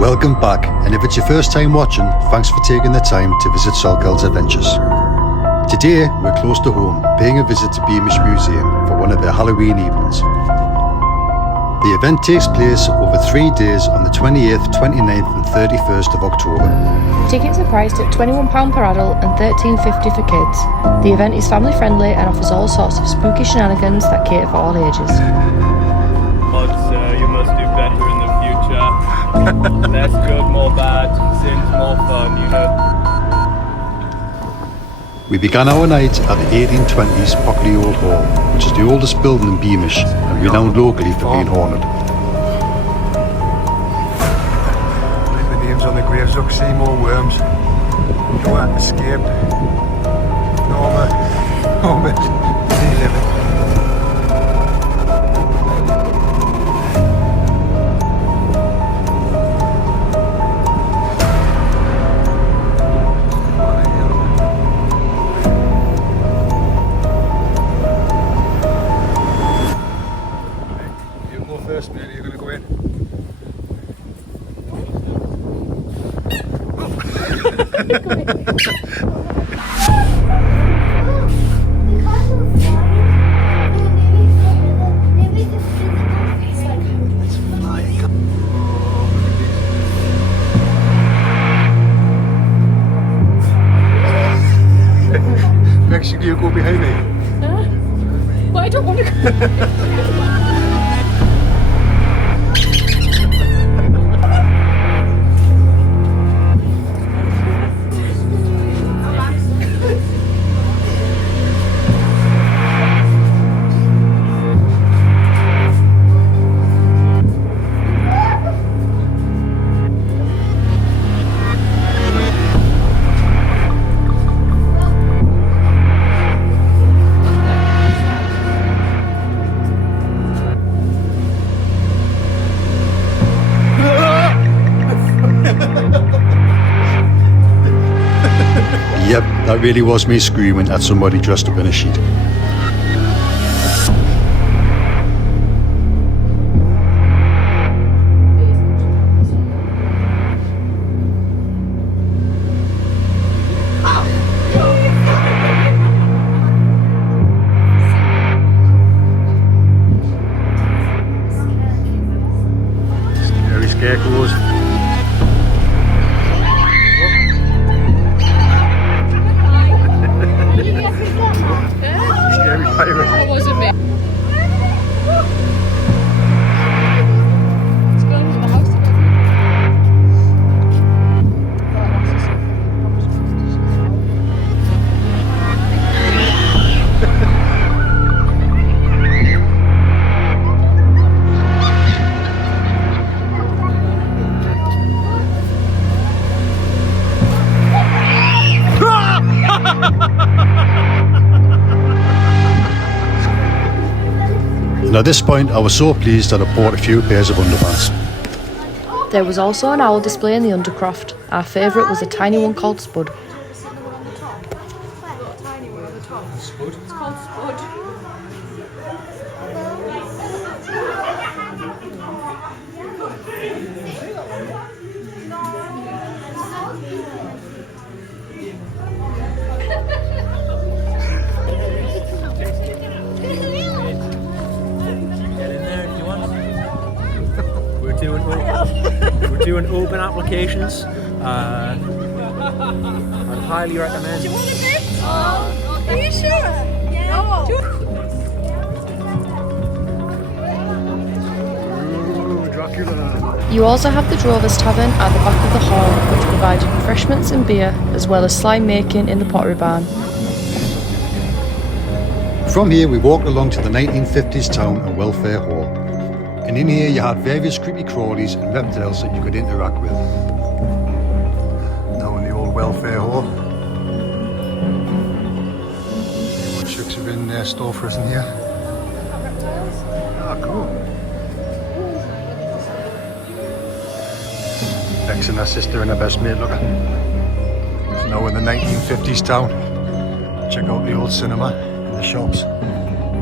Welcome back, and if it's your first time watching, thanks for taking the time to visit Salkeld's Adventures. Today we're close to home, paying a visit to Beamish Museum for one of their Halloween evenings. The event takes place over 3 days on the 28th, 29th and 31st of October. Tickets are priced at £21 per adult and £13.50 for kids. The event is family friendly and offers all sorts of spooky shenanigans that cater for all ages. Odds, you must do better in the future. Less good, more bad. Sins, more fun, you know. We began our night at the 1820s Pockley Old Hall, which is the oldest building in Beamish and renowned locally for being haunted. The names on the graves look, see more worms. Noah, escape. Norma, sea living. First, mate, you're going to go in. Next, you go behind me. But I don't want to go. Yep, that really was me screaming at somebody dressed up in a sheet. Scary scarecrows. That wasn't me. And at this point I was so pleased that I bought a few pairs of underpants. There was also an owl display in the Undercroft. Our favourite was a tiny one called Spud. Spud? It's called Spud. We're doing open applications. I'd highly recommend. Do you want a bit? Oh, are you sure? Yeah. Oh. Ooh, Dracula. You also have the Drovers Tavern at the back of the hall, which provided refreshments and beer, as well as slime making in the pottery barn. From here we walked along to the 1950s town and welfare hall. And in here you had various creepy crawlies and reptiles that you could interact with. Now in the old welfare hall. See what tricks are in store for us in here. Ah, cool. Bex and her sister and her best mate, look at. Now in the 1950s town. Check out the old cinema and the shops.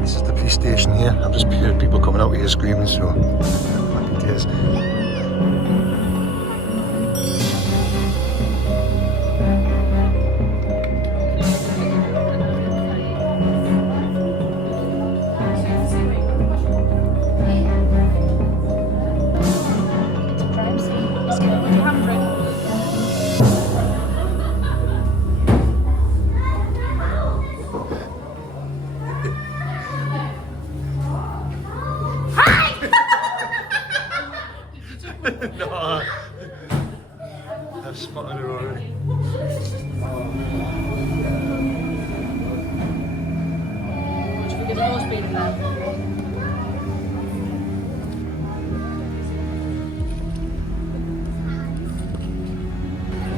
This is the police station here. I've just heard people coming out here screaming, so happy days. No, I've spotted her already.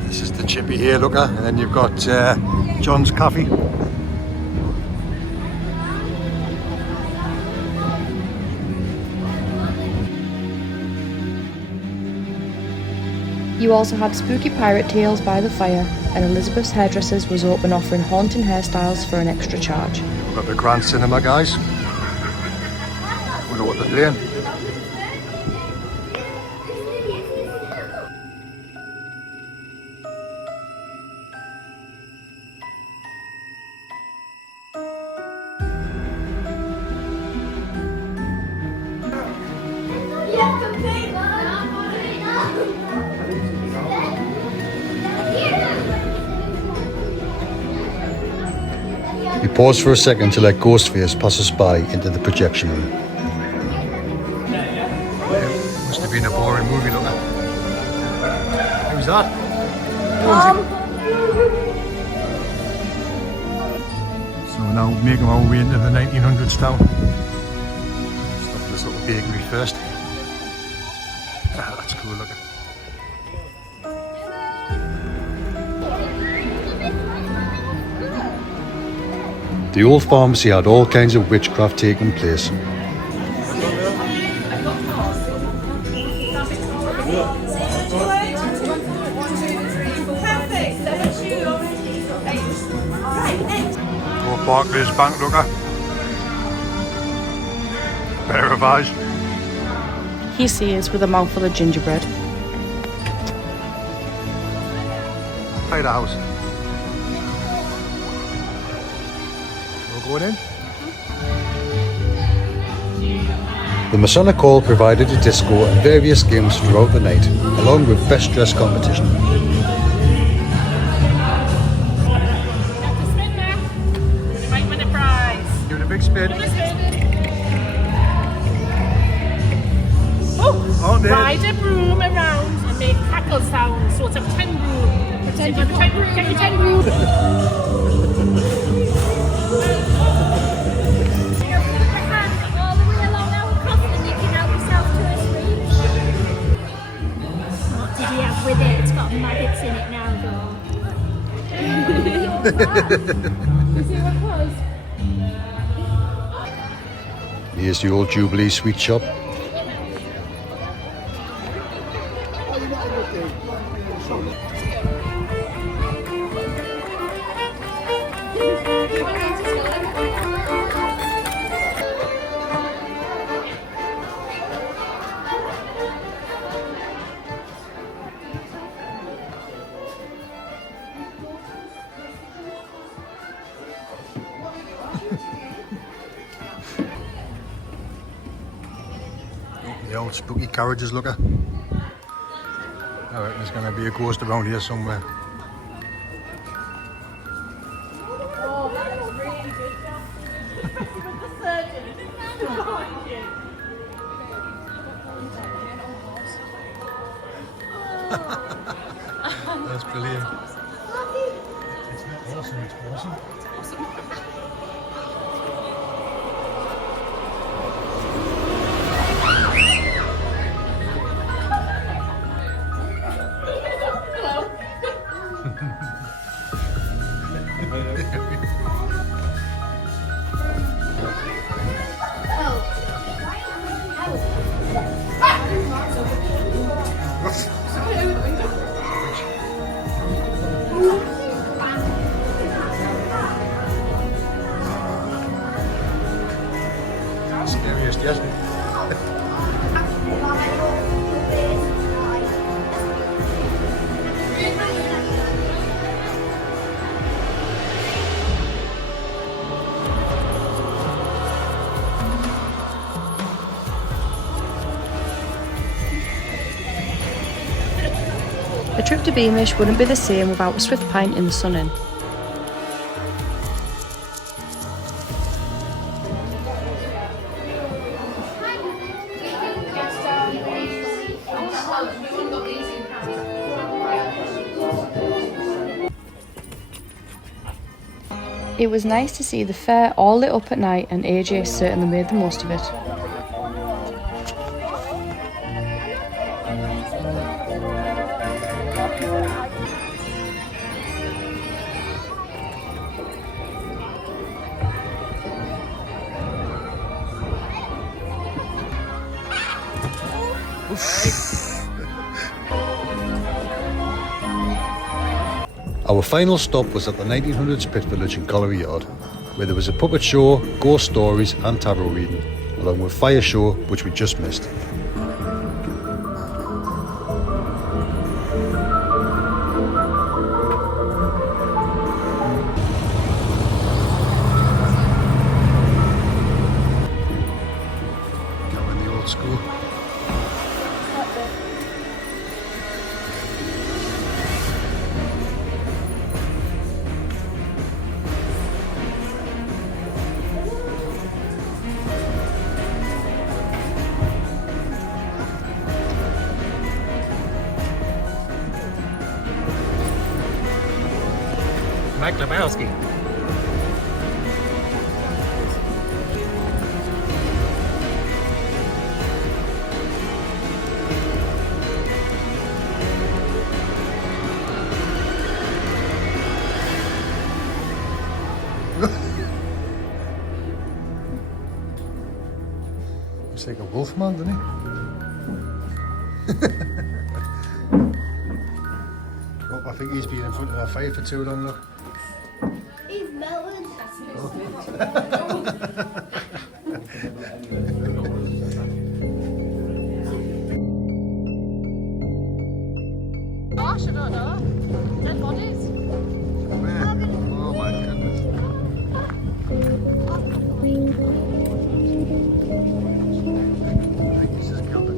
This is the Chippy here, looker, and then you've got John's Coffee. You also had spooky pirate tales by the fire, and Elizabeth's Hairdressers was open offering haunting hairstyles for an extra charge. We've got the Grand Cinema, guys. Wonder what they're doing. We pause for a second to let Ghostface pass us by into the projection room. Must have been a boring movie, looker. Who's that? So we're now making our way into the 1900s town. Stop at this little bakery first. That's cool looking. The old pharmacy had all kinds of witchcraft taking place. Oh, Barclays Bank, looker. Pair of eyes. He sees with a mouthful of gingerbread. Play the house. We're going in. The Masonic Hall provided a disco and various games throughout the night, along with best dress competition. Give it a big spin. Oh, there. Ride a broom around and make crackle sounds, sort of 10 broom. Pretend you're 10 broom. All the way along our coffin and you can help yourself to a sweet. What did he have with it? It's got maggots in it now, though. You see what it was? Here's the old Jubilee sweet shop. The old spooky carriages, looker. I reckon there's going to be a ghost around here somewhere. That's brilliant. It's not awesome, it's awesome. Yes. A trip to Beamish wouldn't be the same without a swift pint in the sun in. It was nice to see the fair all lit up at night, and AJ certainly made the most of it. Our final stop was at the 1900s Pit Village in Gallery Yard, where there was a puppet show, ghost stories and tarot reading, along with fire show, which we just missed. Going the old school. Mike Lebowski. Looks like a wolf man, doesn't he? Oh, I think he's been in front of that fire for too long, look. He's melting. Gosh, I don't know. Dead bodies. Oh my goodness. I think he's just killed it.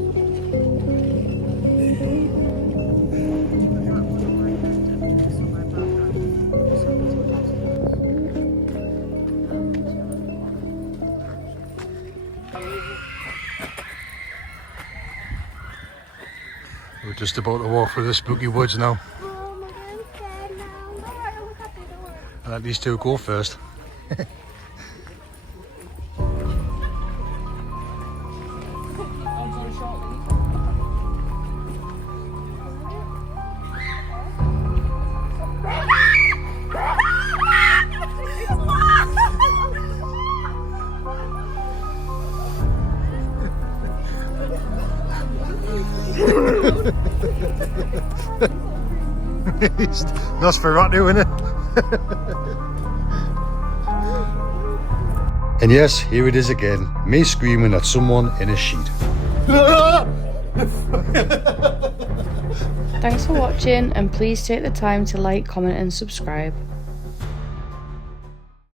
We're just about to walk through the spooky woods now. I'll let these two go first. It's Nosferatu, isn't it? And yes, here it is again, me screaming at someone in a sheet. Thanks for watching, and please take the time to like, comment and subscribe.